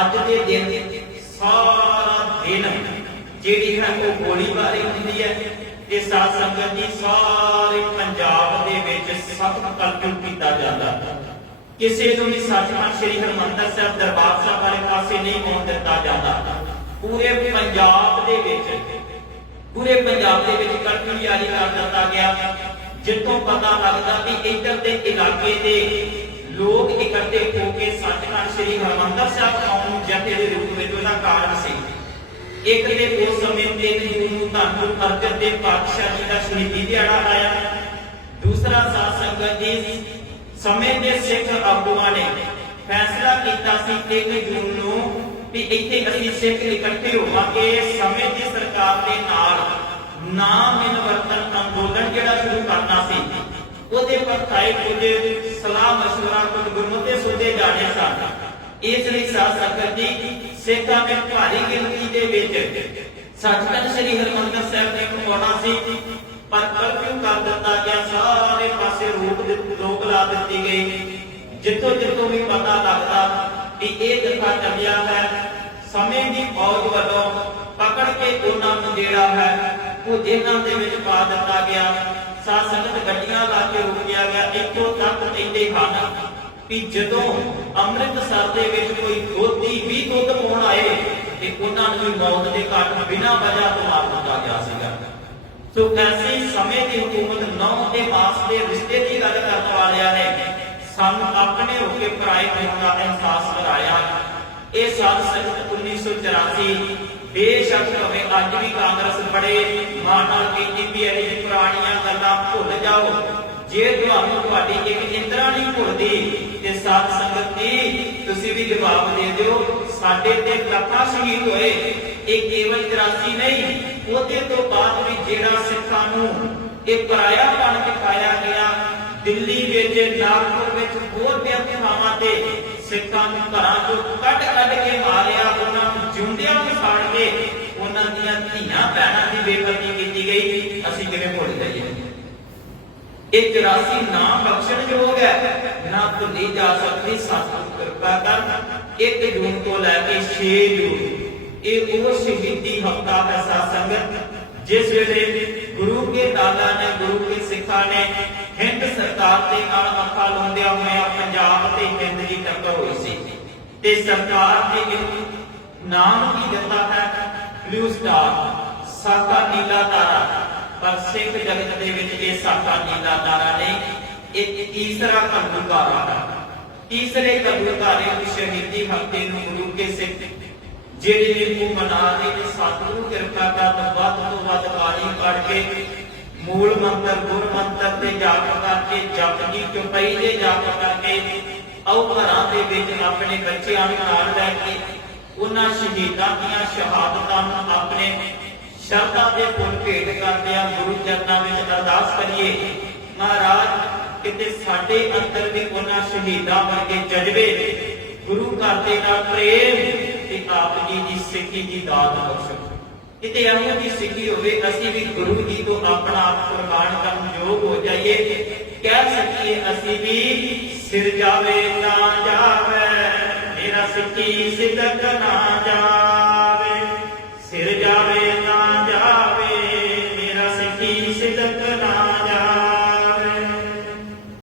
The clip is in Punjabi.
ਅੱਜ ਦੇ ਦਿਨ ਸਾਰਾ ਦਿਨ ਜਿਹੜੀ ਹੈ ਉਹ ਗੋਲੀਬਾਰੀ ਹੁੰਦੀ ਹੈ ਤੇ ਸਾਧ ਸੰਗਤ ਜੀ ਸਾਰੇ ਪੰਜਾਬ ਦੇ ਵਿੱਚ ਸਖਤ ਕਤਲ ਕੀਤਾ ਜਾਂਦਾ। ਕਿਸੇ ਨੂੰ ਵੀ ਸੱਚਮੁੱਚ ਸ੍ਰੀ ਹਰਿਮੰਦਰ ਸਾਹਿਬ ਦਰਬਾਰ ਸਾਹਿਬ ਵਾਲੇ ਪਾਸੇ ਨਹੀਂ ਆਉਣ ਦਿੱਤਾ ਜਾਂਦਾ। ਪੂਰੇ ਪੰਜਾਬ ਦੇ ਵਿੱਚ, ਪੂਰੇ ਪੰਜਾਬ ਦੇ ਵਿੱਚ ਕਰਫਿਊ ਜਾਰੀ ਕਰ ਦਿੱਤਾ ਗਿਆ। ਜਿੱਥੋਂ ਪਤਾ ਲੱਗਦਾ ਵੀ ਇੱਧਰ ਦੇ ਇਲਾਕੇ ਦੇ ਲੋਕ ਇਕੱਠੇ ਹੋ ਕੇ ਸੱਚਖੰਡ ਸ੍ਰੀ ਹਰਿਮੰਦਰ ਸਾਹਿਬ ਆਉਣ ਨੂੰ ਜਥੇ ਦੇ ਰੂਪ ਵਿੱਚ ਉਹਦਾ ਕਾਰਨ ਸੀ। ਇੱਕ ਦੇ ਉਸ ਸਮੇਂ ਤੇ ਨੂੰ ਧੰਨ ਗੁਰੂ ਅਰਜਨ ਪਾਤਸ਼ਾਹ ਜੀ ਦਾ ਸ਼ਹੀਦੀ ਦਿਹਾੜਾ ਆਇਆ। ਦੂਸਰਾ ਸਾਧ ਸੰਗਤ ਜੀ, ਸਮੇਂ ਦੇ ਸਿੱਖ ਆਗੂਆਂ ਨੇ ਫੈਸਲਾ ਕੀਤਾ ਸੀ 1 ਜੂਨ ਨੂੰ ਵੀ ਇੱਥੇ ਅਸੀਂ ਸਿੱਖ ਇਕੱਠੇ ਹੋਵਾਂਗੇ। ਸਮੇਂ ਦੀ ਸਰਕਾਰ ਦੇ ਨਾਲ ਨਾਮ ਮਿਲਵਰਤਨ ਅੰਦੋਲਨ ਜਿਹੜਾ ਸ਼ੁਰੂ ਕਰਨਾ ਉਹਦੇ ਪਰ ਥਾਈ ਕੁਝ ਸਲਾਹ مشورہ ਕੁਝ ਗੁਰਮਤਿ ਸੋਧੇ ਜਾਣੇ ਸਨ ਇਸ ਲਈ ਸਾਧ ਸੰਗਤ ਜੀ ਸਿੱਖਾਂ ਨੇ ਭਾਰੀ ਗਿਣਤੀ ਦੇ ਵਿੱਚ ਸੱਚਖੰਡ ਸ੍ਰੀ ਹਰਿਮੰਦਰ ਸਾਹਿਬ ਨੇ ਪਹੁੰਚਣਾ ਸੀ ਪਰ ਕਰਫਿਊ ਕਰ ਦਿੱਤਾ ਗਿਆ ਸਾਰੇ ਪਾਸੇ ਰੋਕ ਦਿੱਤ- ਰੋਕ ਲਾ ਦਿੱਤੀ ਗਈ ਜਿੱਥੋਂ ਜਿੱਥੋਂ ਵੀ ਪਤਾ ਲੱਗਦਾ ਕਿ ਇਹ ਜਥਾ ਚੱਲਿਆ ਹੈ ਸਮੇਂ ਦੀ ਫੌਜ ਵੱਲੋਂ ਪਕੜ ਕੇ ਉਹਨਾਂ ਨੂੰ ਜਿਹੜਾ ਹੈ ਉਹ ਜੇਲ੍ਹਾਂ ਦੇ ਵਿੱਚ ਪਾ ਦਿੱਤਾ ਗਿਆ। ਸਾਧ ਸੰਗਤ ਗੱਡੀਆਂ ਲਾ ਕੇ ਰੋਕਿਆ ਗਿਆ ਇੱਥੋਂ ਤੱਕ ਕਹਿੰਦੇ ਹਨ ਕਿ ਜਦੋਂ ਅੰਮ੍ਰਿਤਸਰ ਦੇ ਵਿੱਚ ਕੋਈ ਦੋਧੀ ਵੀ ਦੁੱਧ ਪਾਉਣ ਆਏ, ਤੇ ਉਹਨਾਂ ਨੂੰ ਮੌਤ ਦੇ ਘਾਟ ਬਿਨਾਂ ਵਜ੍ਹਾ ਤੋਂ ਮਾਰ ਦਿੱਤਾ ਗਿਆ ਸੀਗਾ। ਸੋ ਐਸੇ ਸਮੇਂ ਦੀ ਹਕੂਮਤ ਨੌ ਤੇ ਮਾਸ ਦੇ ਰਿਸ਼ਤੇ ਦੀ ਗੱਲ ਕਰਨ ਵਾਲਿਆਂ ਨੇ ਸਾਨੂੰ ਆਪਣੇ ਹੋ ਕੇ ਪਰਾਏ ਹੋਣ ਦਾ ਅਹਿਸਾਸ ਕਰਾਇਆ। ਇਹ ਸਾਧ ਸੰਗਤ 1984 ਬੇਸ਼ੱਕ ਭਾਵੇਂ ਅੱਜ ਵੀ ਕਾਂਗਰਸ ਬੜੇ ਮਾਣ ਨਾਲ ਕਹਿੰਦੀ ਵੀ ਇਹ ਜੀ ਪੁਰਾਣੀਆਂ ਗੱਲਾਂ ਭੁੱਲ ਜਾਓ। ਜੇ ਤੁਹਾਨੂੰ ਤੁਹਾਡੀ ਇੱਕ ਇੰਦਰਾ ਨਹੀਂ ਭੁੱਲਦੀ, ਤੇ ਸਾਧ ਸੰਗਤ ਜੀ ਤੁਸੀਂ ਵੀ ਜਵਾਬ ਦੇ ਦਿਓ। ਸਾਡੇ ਤੇ ਲੱਖਾਂ ਸ਼ਹੀਦ ਹੋਏ, ਇਹ ਕੇਵਲ 84 ਨਹੀਂ, ਉਹਦੇ ਤੋਂ ਬਾਅਦ ਵੀ ਜਿਹੜਾ ਸਿੱਖਾਂ ਨੂੰ ਇਹ ਪਰਾਇਆ ਬਣ ਦਿਖਾਇਆ ਗਿਆ, ਦਿੱਲੀ ਵਿੱਚ, ਨਾਗਪੁਰ ਵਿੱਚ, ਹੋਰ ਬੇਅੰਤ ਥਾਵਾਂ ਤੇ ਸਿੱਖਾਂ ਨੂੰ ਘਰਾਂ ਤੋਂ ਕੱਢ ਕੱਢ ਕੇ ਮਾਰਿਆ ਉਹਨਾਂ ਜਿਉਂਦਿਆਂ ਨੂੰ ਕੇ ਉਹਨਾਂ ਦੀਆਂ ਧੀਆਂ ਭੈਣਾਂ ਦੀ ਬੇਪਤੀ ਕੀਤੀ ਗਈ, ਅਸੀਂ ਕਿਵੇਂ ਭੁੱਲ ਜਾਈਏ? ਇਹ 84 ਨਾਮ ਬਖਸ਼ਣਯੋਗ ਹੈ ਨਾ ਭੁੱਲੀ ਜਾ ਸਕਦੀ ਸਤਿਗੁਰ ਕਿਰਪਾ ਕਰ। 1 ਜੂਨ ਤੋਂ ਲੈ ਕੇ 6 ਜੂਨ, ਇਹ ਉਹ ਸ਼ਹੀਦੀ ਹਫਤਾ ਹੈ ਸਾਧ ਸੰਗਤ, ਜਿਸ ਵੇਲੇ ਗੁਰੂ ਕੇ ਦਾਦਾ ਨੇ, ਗੁਰੂ ਕੇ ਸਿੱਖਾਂ ਨੇ ਹਿੰਦ ਸਰਕਾਰ ਦੇ ਨਾਲ ਅੱਖਾਂ ਲਾਉਂਦਿਆਂ ਹੋਇਆਂ ਪੰਜਾਬ ਤੇ ਹਿੰਦ ਦੀ ਟੱਕਰ ਹੋਈ ਸੀ। ਤੇ ਸਰਕਾਰ ਨੇ ਨਾਮ ਕੀ ਦਿੱਤਾ ਹੈ? ਬਲੂ ਸਟਾਰ ਸਾਕਾ ਨੀਲਾ ਤਾਰਾ। ਪਰ ਸਿੱਖ ਜਗਤ ਦੇ ਵਿੱਚ ਇਹ ਸਾਕਾ ਨੀਲਾ ਤਾਰਾ ਨਹੀਂ ਇੱਕ ਤੀਸਰਾ ਘੱਲੂਕਾਰਾ ਹੈ ਤੀਸਰੇ ਘੱਲੂਕਾਰੇ ਨੂੰ ਸ਼ਹੀਦੀ ਹਫ਼ਤੇ ਨੂੰ ਗੁਰੂ ਕੇ ਸਿੱਖ, ਜਿਹੜੇ ਨੇ ਉਹ ਮਨਾ ਰਹੇ ਨੇ ਸਤਿਗੁਰੂ ਕਿਰਪਾ ਕਰ ਵੱਧ ਤੋਂ ਵੱਧ ਬਾਣੀ ਪੜ ਕੇ ਮੂਲ ਮੰਤਰ, ਗੁਰ ਮੰਤਰ ਤੇ ਜਾਪ ਕਰਕੇ ਜਪਜੀ ਚੁਪਈ ਦੇ ਜਾਪ ਕਰਕੇ, ਆਓ ਘਰਾਂ ਦੇ ਵਿੱਚ ਆਪਣੇ ਬੱਚਿਆਂ ਨੂੰ ਨਾਲ ਲੈ ਕੇ ਉਹਨਾਂ ਸ਼ਹੀਦਾਂ ਦੀਆਂ ਸ਼ਹਾਦਤਾਂ ਨੂੰ ਆਪਣੇ ਸ਼ਰਧਾ ਦੇ ਫੁੱਲ ਭੇਟ ਕਰਦੇ ਆ ਗੁਰੂ ਚਰਨਾਂ ਵਿੱਚ ਅਰਦਾਸ ਕਰੀਏ। ਮਹਾਰਾਜ, ਕਿਤੇ ਸਾਡੇ ਅੰਦਰ ਵੀ ਉਹਨਾਂ ਸ਼ਹੀਦਾਂ ਵਰਗੇ ਜਜ਼ਬੇ, ਗੁਰੂ ਘਰ ਦੇ ਨਾਲ ਪ੍ਰੇਮ ਤੇ ਆਪ ਜੀ ਦੀ ਸਿੱਖੀ ਦੀ ਦਾਤ ਬਖਸ਼ੋ ਕਿਤੇ ਇਹੋ ਜੀ ਸਿੱਖੀ ਹੋਵੇ, ਅਸੀਂ ਵੀ ਗੁਰੂ ਜੀ ਤੋਂ ਆਪਣਾ ਆਪ ਕੁਰਬਾਨ ਕਰਨ ਯੋਗ ਹੋ ਜਾਈਏ। ਕਹਿ ਸਕੀਏ, ਅਸੀਂ ਵੀ ਸਿਰ ਜਾਵੇ ਨਾ ਜਾਵੇ। ਮੇਰਾ ਸਿੱਖੀ ਸਿੱਧਕ ਨਾ ਜਾਵੇ